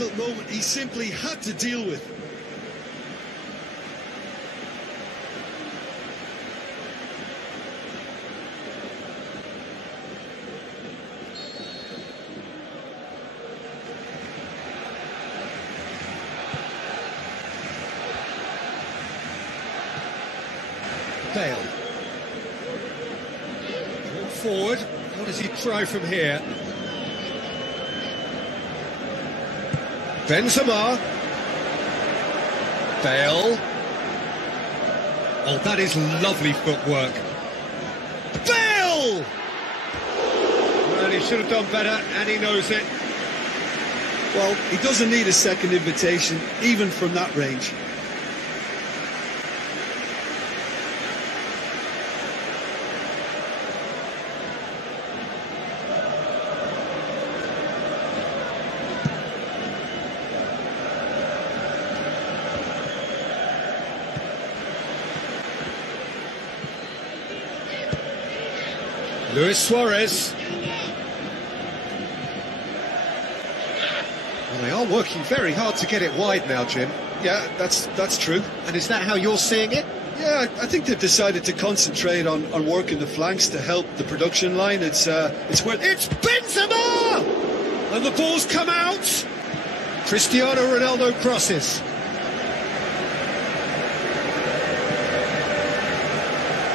difficult moment he simply had to deal with. Bale. Walk forward. What does he try from here? Benzema. Bale. Oh, that is lovely footwork. Bale! Well, he should have done better, and he knows it. Well, he doesn't need a second invitation, even from that range. Luis Suarez. Well, they are working very hard to get it wide now, Jim. Yeah, that's true. And is that how you're seeing it? Yeah, I think they've decided to concentrate on working the flanks to help the production line. It's Benzema! And the ball's come out. Cristiano Ronaldo crosses.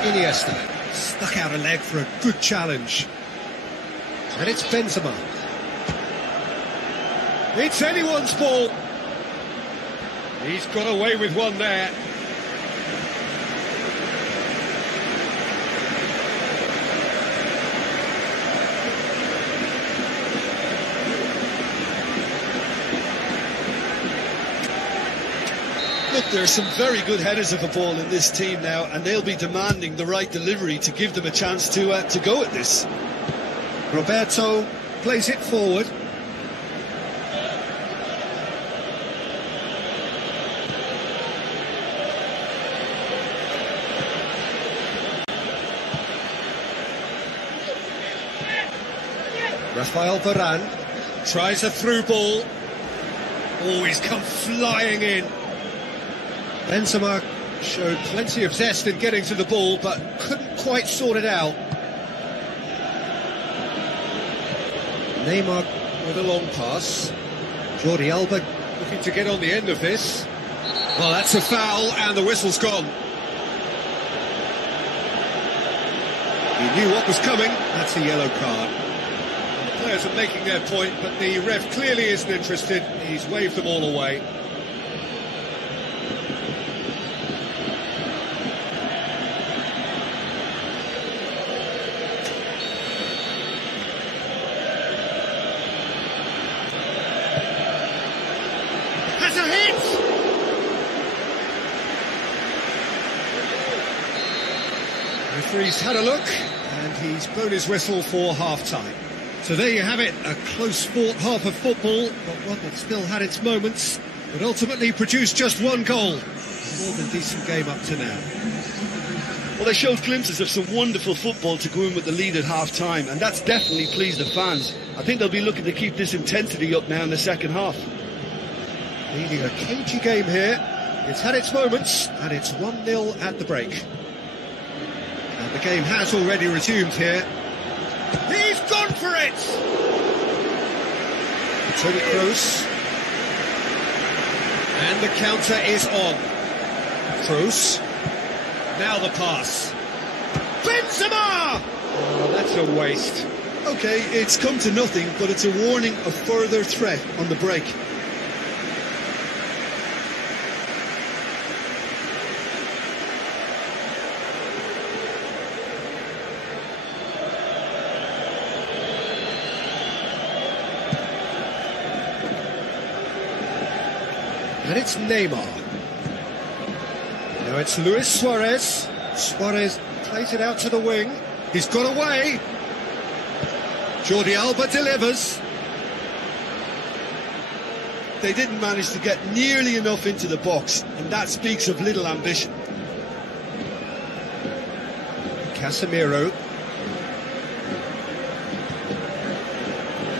Iniesta. Stuck out a leg for a good challenge. And it's Benzema. It's anyone's ball. He's got away with one there. Look, there are some very good headers of the ball in this team now, and they'll be demanding the right delivery to give them a chance to go at this. Roberto plays it forward. Rafael Varane tries a through ball. Oh, he's come flying in. Benzema showed plenty of zest in getting to the ball, but couldn't quite sort it out. Neymar with a long pass. Jordi Alba looking to get on the end of this. Well, that's a foul, and the whistle's gone. He knew what was coming. That's a yellow card. The players are making their point, but the ref clearly isn't interested. He's waved them all away. Has a hit! Referee's had a look, and he's blown his whistle for half-time. So there you have it, a close-fought half of football, but one that still had its moments, but ultimately produced just one goal. More than decent game up to now. Well, they showed glimpses of some wonderful football to go in with the lead at half-time, and that's definitely pleased the fans. I think they'll be looking to keep this intensity up now in the second half. Leading a cagey game here. It's had its moments, and it's 1-0 at the break. And the game has already resumed here. He's gone for it! Toni Kroos. And the counter is on. Kroos. Now the pass. Benzema! Oh, that's a waste. Okay, it's come to nothing, but it's a warning of further threat on the break. And it's Neymar. Now it's Luis Suarez. Suarez plays it out to the wing. He's got away. Jordi Alba delivers. They didn't manage to get nearly enough into the box, and that speaks of little ambition. Casemiro.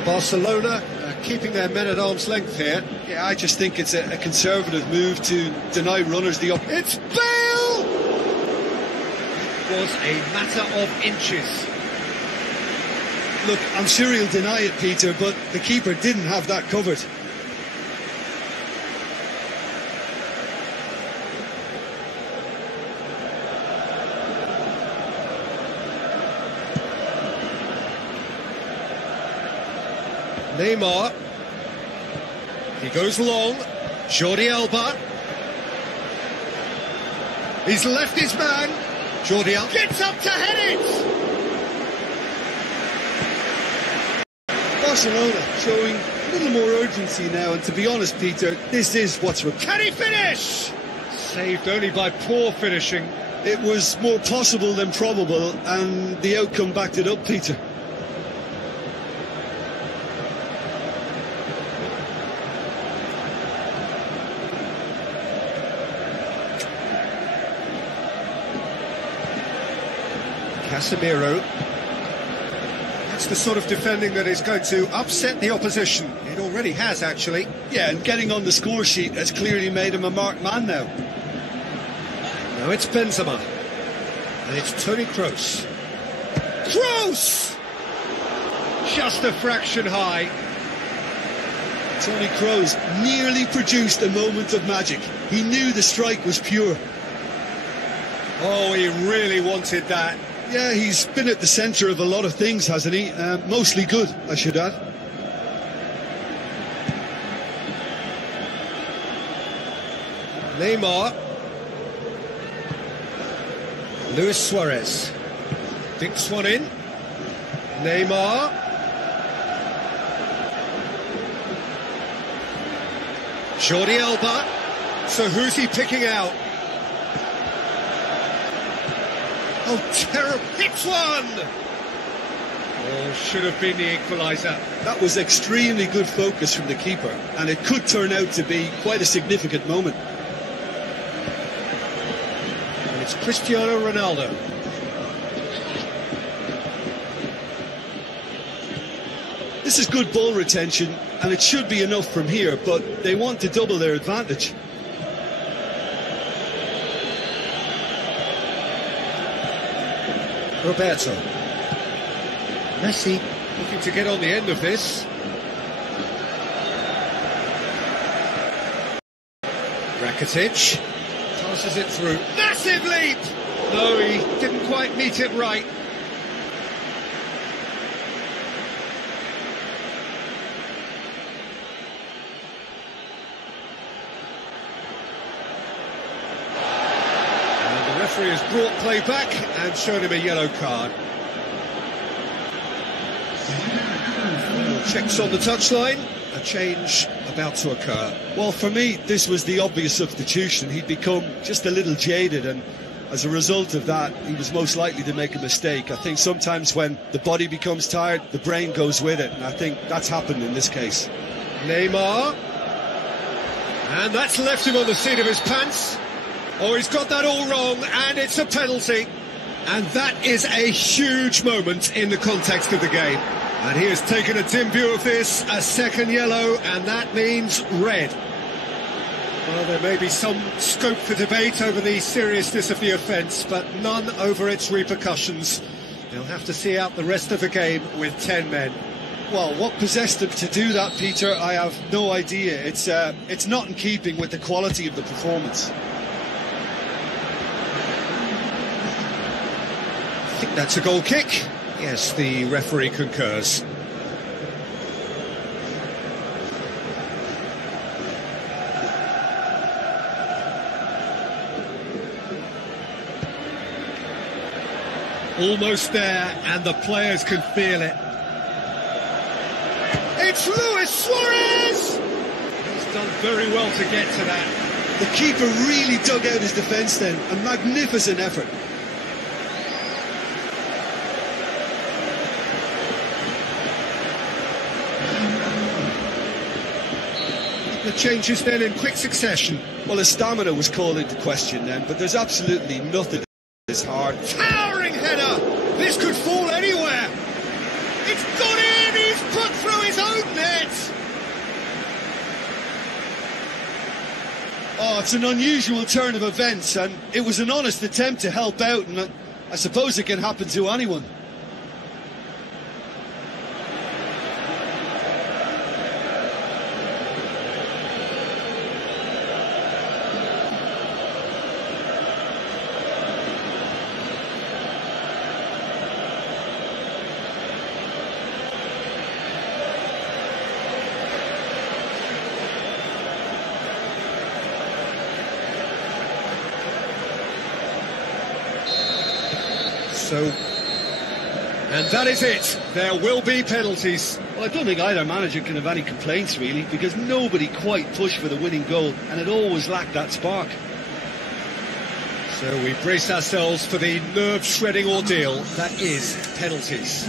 Barcelona are keeping their men at arm's length here. Yeah, I just think it's a conservative move to deny runners the opportunity. It's Bale! It was a matter of inches. Look, I'm sure he'll deny it, Peter, but the keeper didn't have that covered. Neymar. He goes long. Jordi Alba. He's left his man. Jordi Alba gets up to head it! Barcelona showing a little more urgency now, and to be honest, Peter, this is what's required. Can he finish? Saved only by poor finishing. It was more possible than probable, and the outcome backed it up, Peter. Casemiro. That's the sort of defending that is going to upset the opposition. It already has, actually. Yeah, and getting on the score sheet has clearly made him a marked man now. Now it's Benzema. And it's Toni Kroos. Kroos! Just a fraction high. Toni Kroos nearly produced a moment of magic. He knew the strike was pure. Oh, he really wanted that. Yeah, he's been at the centre of a lot of things, hasn't he? Mostly good, I should add. Neymar. Luis Suarez. Dinks one in. Neymar. Jordi Alba. So who's he picking out? Oh, terrible. Hits one! Oh, should have been the equaliser. That was extremely good focus from the keeper, and it could turn out to be quite a significant moment. And it's Cristiano Ronaldo. This is good ball retention, and it should be enough from here, but they want to double their advantage. Roberto. Messi looking to get on the end of this. Rakitic passes it through. Massive leap! No, he didn't quite meet it right. The referee has brought play back and shown him a yellow card. Checks on the touchline, a change about to occur. Well, for me, this was the obvious substitution. He'd become just a little jaded, and as a result of that, he was most likely to make a mistake. I think sometimes when the body becomes tired, the brain goes with it, and I think that's happened in this case. Neymar. And that's left him on the seat of his pants. Oh, he's got that all wrong, and it's a penalty. And that is a huge moment in the context of the game. And he has taken a dim view of this, a second yellow, and that means red. Well, there may be some scope for debate over the seriousness of the offence, but none over its repercussions. They'll have to see out the rest of the game with 10 men. Well, what possessed him to do that, Peter, I have no idea. It's not in keeping with the quality of the performance. I think that's a goal kick. Yes, the referee concurs. Almost there, and the players can feel it. It's Luis Suarez! He's done very well to get to that. The keeper really dug out his defence then. A magnificent effort. The changes then in quick succession. Well, his stamina was called into question then, but there's absolutely nothing as hard. Towering header! This could fall anywhere! It's gone in! He's put through his own net! Oh, it's an unusual turn of events, and it was an honest attempt to help out, and I suppose it can happen to anyone. And that is it. There will be penalties. Well, I don't think either manager can have any complaints, really, because nobody quite pushed for the winning goal, and it always lacked that spark. So we brace ourselves for the nerve-shredding ordeal that is penalties.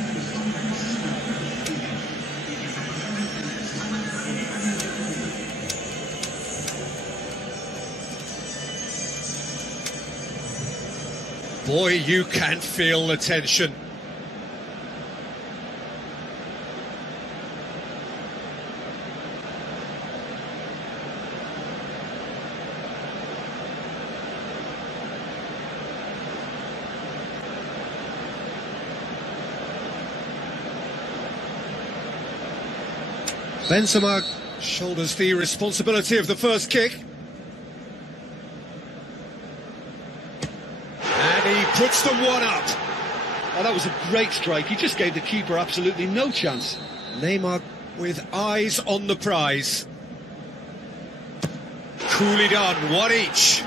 Boy, you can feel the tension. Benzema shoulders the responsibility of the first kick. And he puts them one up. Oh, that was a great strike. He just gave the keeper absolutely no chance. Neymar with eyes on the prize. Coolly done, one each.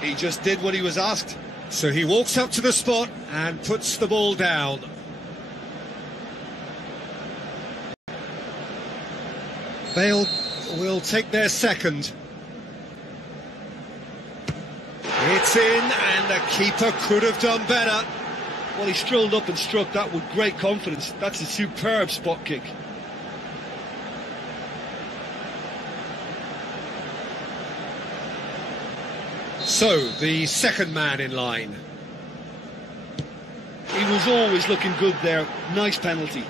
He just did what he was asked. So he walks up to the spot and puts the ball down. Bale will take their second. It's in, and the keeper could have done better. Well, he strolled up and struck that with great confidence. That's a superb spot kick. So, the second man in line. He was always looking good there. Nice penalty.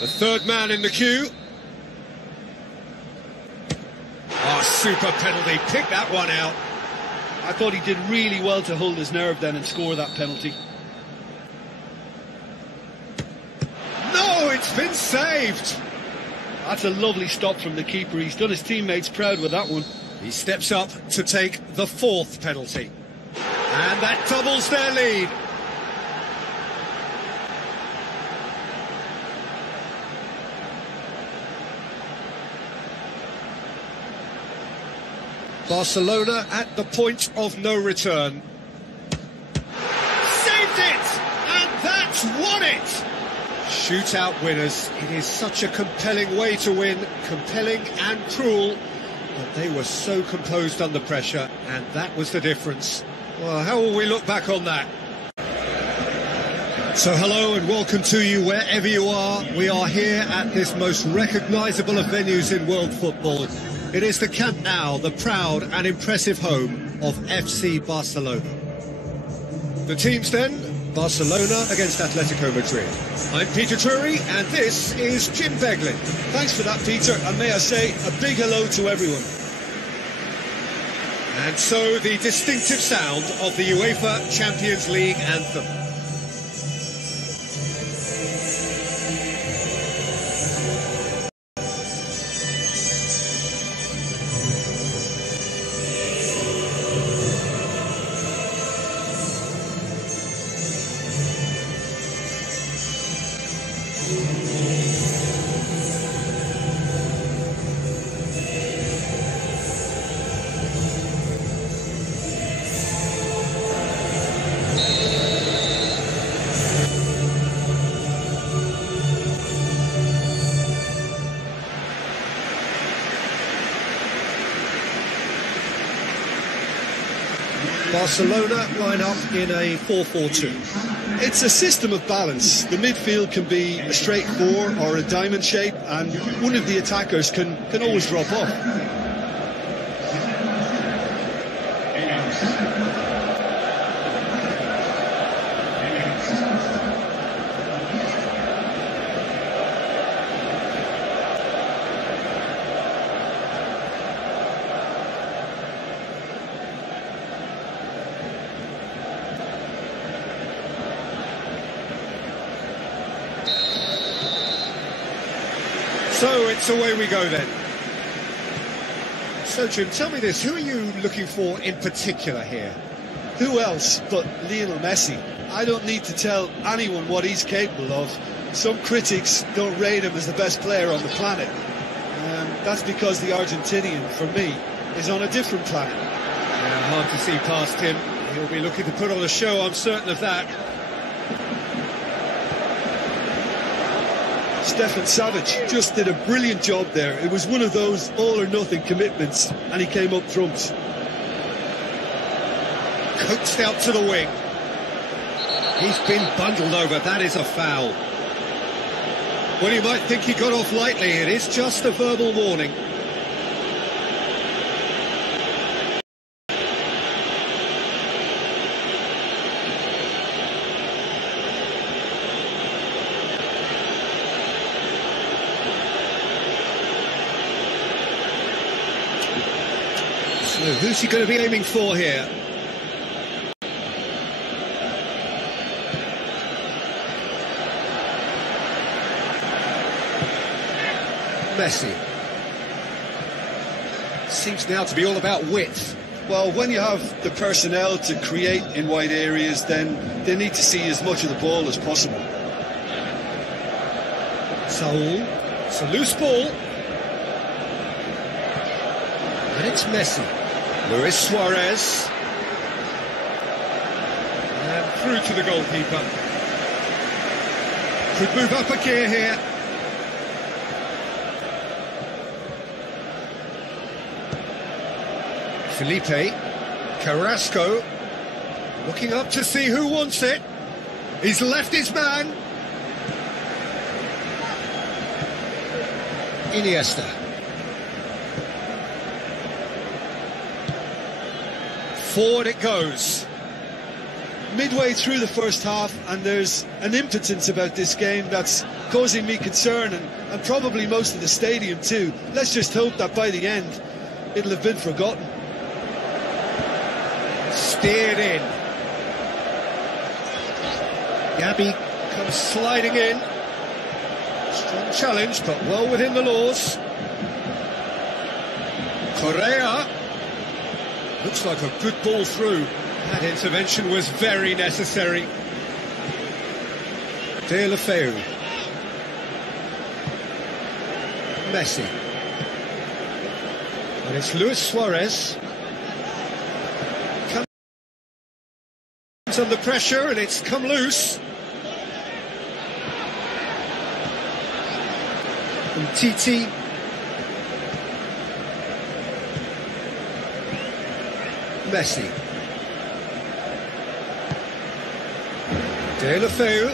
The third man in the queue. Oh, super penalty. Pick that one out. I thought he did really well to hold his nerve then and score that penalty. No, it's been saved. That's a lovely stop from the keeper. He's done his teammates proud with that one. He steps up to take the fourth penalty. And that doubles their lead. Barcelona at the point of no return. Saved it! And that's won it! Shootout winners. It is such a compelling way to win, compelling and cruel, but they were so composed under pressure, and that was the difference. Well, how will we look back on that? So hello and welcome to you wherever you are. We are here at this most recognisable of venues in world football. It is the Camp Nou, the proud and impressive home of FC Barcelona. The teams then, Barcelona against Atletico Madrid. I'm Peter Drury, and this is Jim Beglin. Thanks for that, Peter, and may I say a big hello to everyone. And so the distinctive sound of the UEFA Champions League anthem. Barcelona line up in a 4-4-2. It's a system of balance. The midfield can be a straight four or a diamond shape, and one of the attackers can always drop off. So it's away we go then. So Jim, tell me this, who are you looking for in particular here? Who else but Lionel Messi? I don't need to tell anyone what he's capable of. Some critics don't rate him as the best player on the planet. That's because the Argentinian, for me, is on a different planet. Yeah, hard to see past him. He'll be looking to put on a show, I'm certain of that. Stefan Savic just did a brilliant job there. It was one of those all-or-nothing commitments, and he came up trumps. Coaxed out to the wing. He's been bundled over, that is a foul. Well, you might think he got off lightly, it is just a verbal warning. So who's he going to be aiming for here? Messi. Seems now to be all about width. Well, when you have the personnel to create in wide areas, then they need to see as much of the ball as possible. Saul. It's a loose ball. And it's Messi. Luis Suarez. And through to the goalkeeper. Could move up a gear here. Felipe. Carrasco. Looking up to see who wants it. He's left his man. Iniesta. Forward it goes. Midway through the first half, and there's an impotence about this game that's causing me concern, and probably most of the stadium too. Let's just hope that by the end it'll have been forgotten. Steered in. Gabby comes sliding in. Strong challenge, but well within the laws. Correa. Looks like a good ball through. That intervention was very necessary. Deulofeu. Messi. And it's Luis Suarez. Comes under pressure and it's come loose. And Titi. Messi. Deulofeu.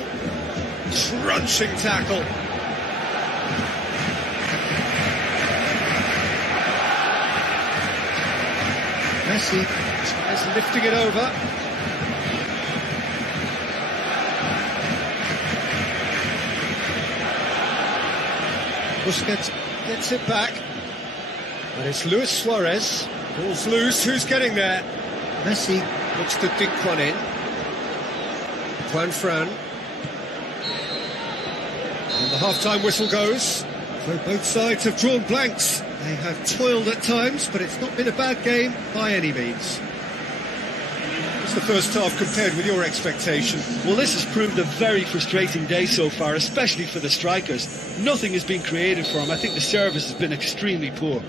Crunching tackle. Messi tries lifting it over. Busquets gets it back. And it's Luis Suarez. Ball's loose, who's getting there? Messi looks to dink one in. Juan Fran. And the half-time whistle goes. So both sides have drawn blanks. They have toiled at times, but it's not been a bad game by any means. What's the first half compared with your expectation? Well, this has proved a very frustrating day so far, especially for the strikers. Nothing has been created for them. I think the service has been extremely poor.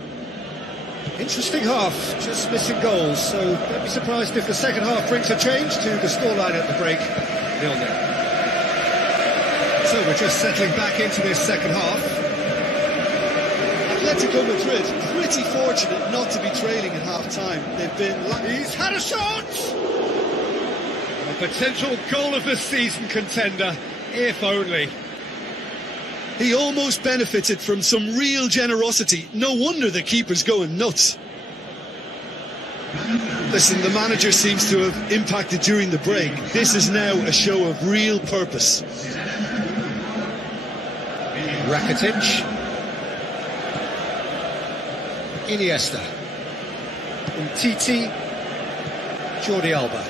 Interesting half, just missing goals, so don't be surprised if the second half brings a change to the scoreline at the break. 0-0. So we're just settling back into this second half. Atletico Madrid, pretty fortunate not to be trailing at half-time. They've been... He's had a shot! A potential goal of the season contender, if only. He almost benefited from some real generosity. No wonder the keeper's going nuts. Listen, the manager seems to have impacted during the break. This is now a show of real purpose. Rakitic. Iniesta. Titi. Jordi Alba.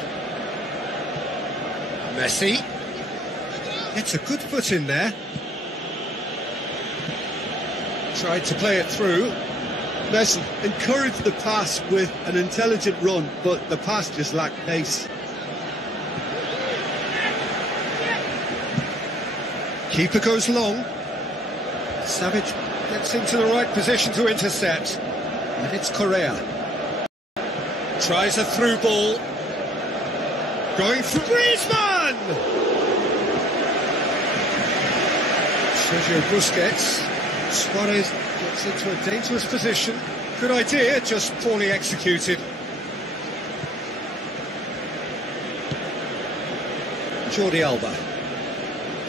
Messi. It's a good foot in there. Tried to play it through. Messi encouraged the pass with an intelligent run, but the pass just lacked pace. Keeper goes long. Savage gets into the right position to intercept. And it's Correa. Tries a through ball. Going for Griezmann! Sergio Busquets. Suarez gets into a dangerous position. Good idea, just poorly executed. Jordi Alba.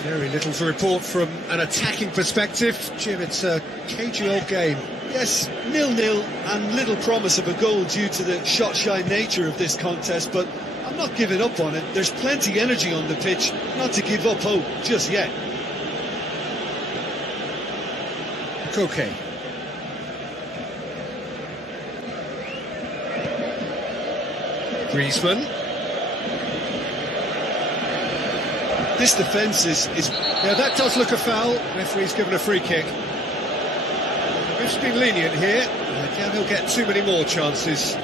Very little to report from an attacking perspective. Jim, it's a cagey old game. Yes, 0-0 and little promise of a goal due to the shot-shy nature of this contest, but I'm not giving up on it. There's plenty energy on the pitch, not to give up hope just yet. Koke. Griezmann. This defence is... Yeah, that does look a foul. Referee's given a free kick. The ref's been lenient here. I doubt he'll get too many more chances.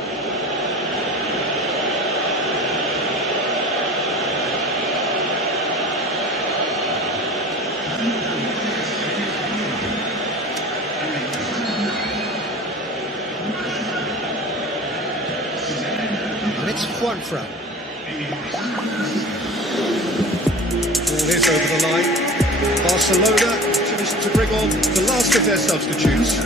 And it's Juanfran. Ball is over the line. Barcelona choosing to bring on the last of their substitutes.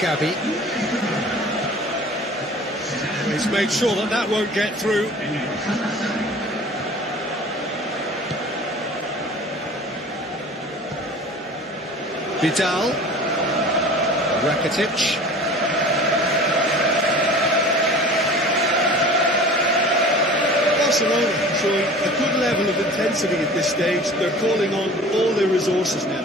Gabi. He's made sure that that won't get through. Vidal. Rakitic. Barcelona showing a good level of intensity at this stage. They're calling on all their resources now.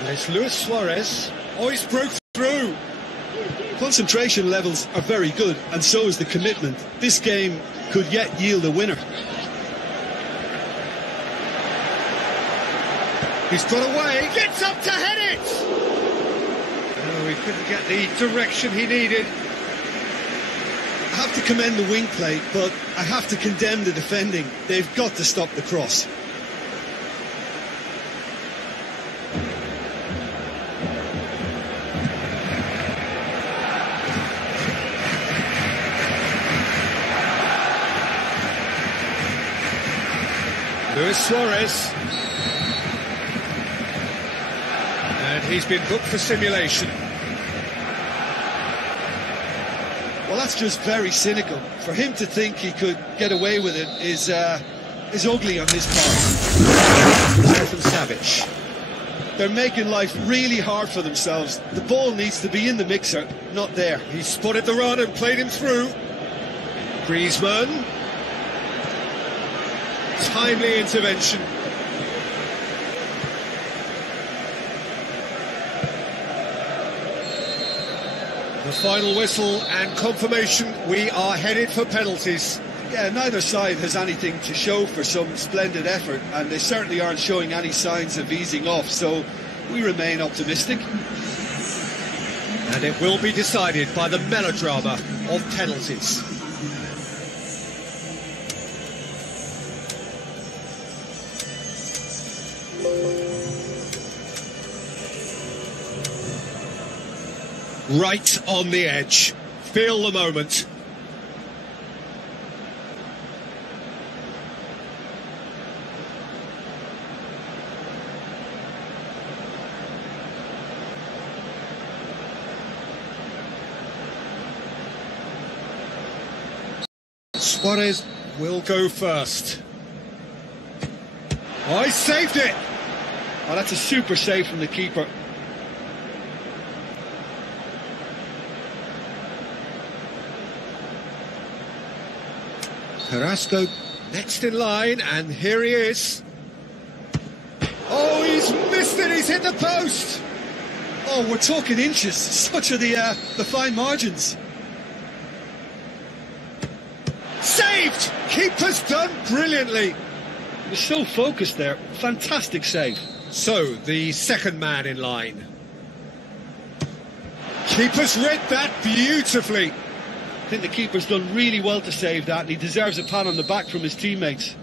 And it's Luis Suarez. Oh, he's broke through. Concentration levels are very good, and so is the commitment. This game could yet yield a winner. He's got away, gets up to head it! Oh, he couldn't get the direction he needed. I have to commend the wing play, but I have to condemn the defending. They've got to stop the cross. Luis Suarez. And he's been booked for simulation. Well, that's just very cynical. For him to think he could get away with it is ugly on his part. From Savage. They're making life really hard for themselves. The ball needs to be in the mixer, not there. He spotted the run and played him through. Griezmann. Timely intervention. The final whistle and confirmation, we are headed for penalties. Yeah, neither side has anything to show for some splendid effort, and they certainly aren't showing any signs of easing off, so we remain optimistic. And it will be decided by the melodrama of penalties. Right on the edge. Feel the moment. Suarez will go first. Oh, he saved it! Oh, that's a super save from the keeper. Carrasco next in line, and here he is. Oh, he's missed it, he's hit the post! Oh, we're talking inches. Such are the fine margins. Saved! saved. Keeper's done brilliantly. He was so focused there. Fantastic save. So, the second man in line. Keeper's read that beautifully. I think the keeper's done really well to save that, and he deserves a pat on the back from his teammates.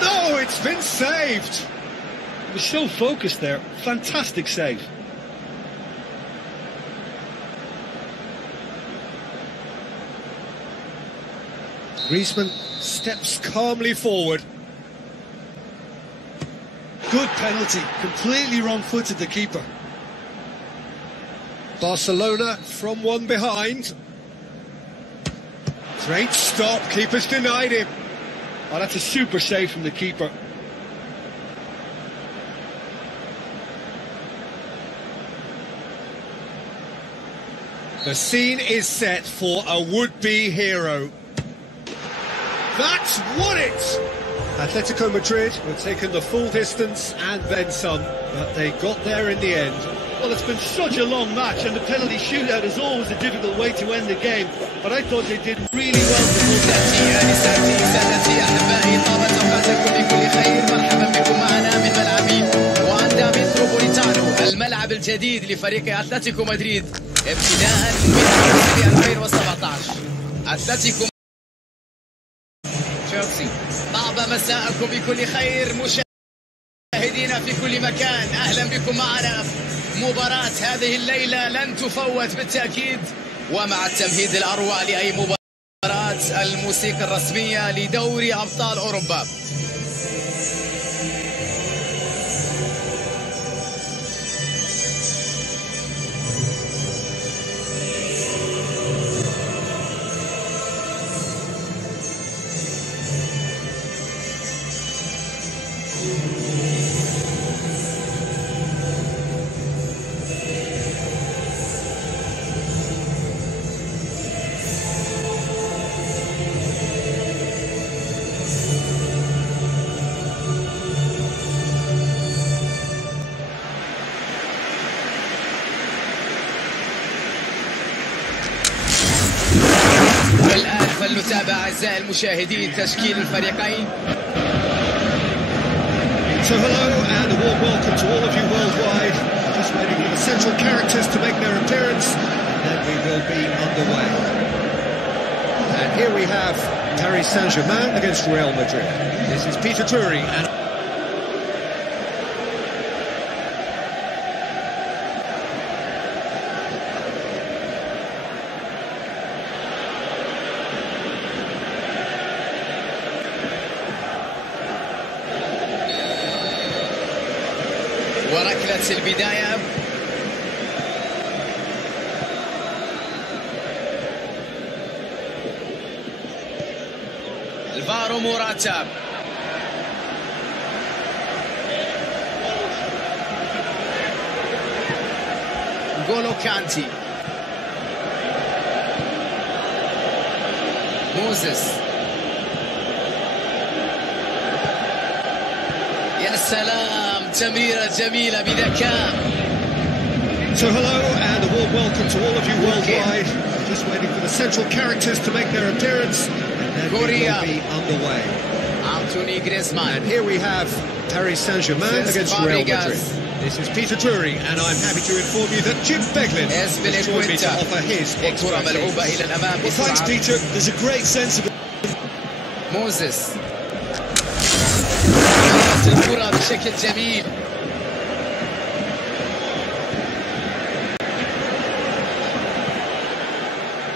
No, it's been saved. He was so focused there. Fantastic save. Griezmann steps calmly forward. Good penalty. Completely wrong-footed, the keeper. Barcelona from one behind. Great stop. Keeper's denied him. Oh, that's a super save from the keeper. The scene is set for a would-be hero. That's won it! Atletico Madrid were taken the full distance and then some, but they got there in the end. Well, it's been such a long match, and the penalty shootout is always a difficult way to end the game, but I thought they did really well to hold that. الملعب الجديد لفريق أتلتيكو مدريد ابتداء من 2017. أتلتيكو تشيلسي. طاب مساءكم بكل خير مشاهدينا في كل مكان، أهلا بكم معنا. مباراة هذه الليلة لن تفوت بالتأكيد، ومع التمهيد الأروع لأي مباراة الموسيقى الرسمية لدوري أبطال أوروبا. والآن فلنتابع أعزائي المشاهدين تشكيل الفريقين. So hello and a warm welcome to all of you worldwide. Just waiting for the central characters to make their appearance, and then we will be underway. And here we have Paris Saint-Germain against Real Madrid. This is Peter Drury and وركلة البداية. الفارو موراتا. نغولو كانتي. موزيس. يا سلام، تمريرة جميلة بذكاء. So hello and a warm welcome to all of you worldwide. Just waiting for the central characters to make their appearance, and then we will be underway. Anthony Griezmann. And here we have Paris Saint-Germain against Real Madrid. This is Peter Drury, and I'm happy to inform you that Jim Beglin has joined me to offer his expertise. Well, thanks, Peter. There's a great sense of it. موزيس. الكرة بشكل جميل.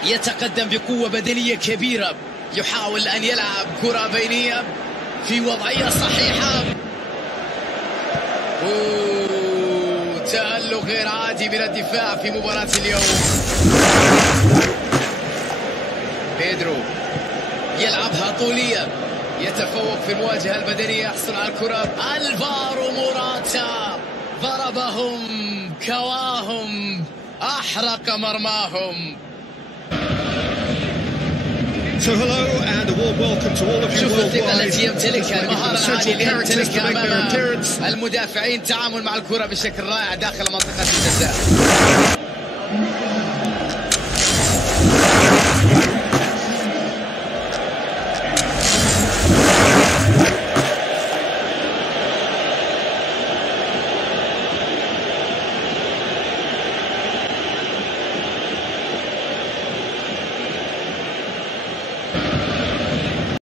يتقدم بقوة بدنية كبيرة، يحاول أن يلعب كرة بينية في وضعية صحيحة. تألق غير عادي من الدفاع في مباراة اليوم. بيدرو يلعبها طولية، يتفوق في المواجهة البدنية، يحصل على الكرة. الفارو موراتا ضربهم، كواهم، أحرق مرماهم. So hello and a warm welcome to all of you شوفوا الثقة worldwide. التي يمتلكها، المهارة العالية اللي يمتلكها أمام appearance. المدافعين، تعامل مع الكرة بشكل رائع داخل منطقة الجزاء.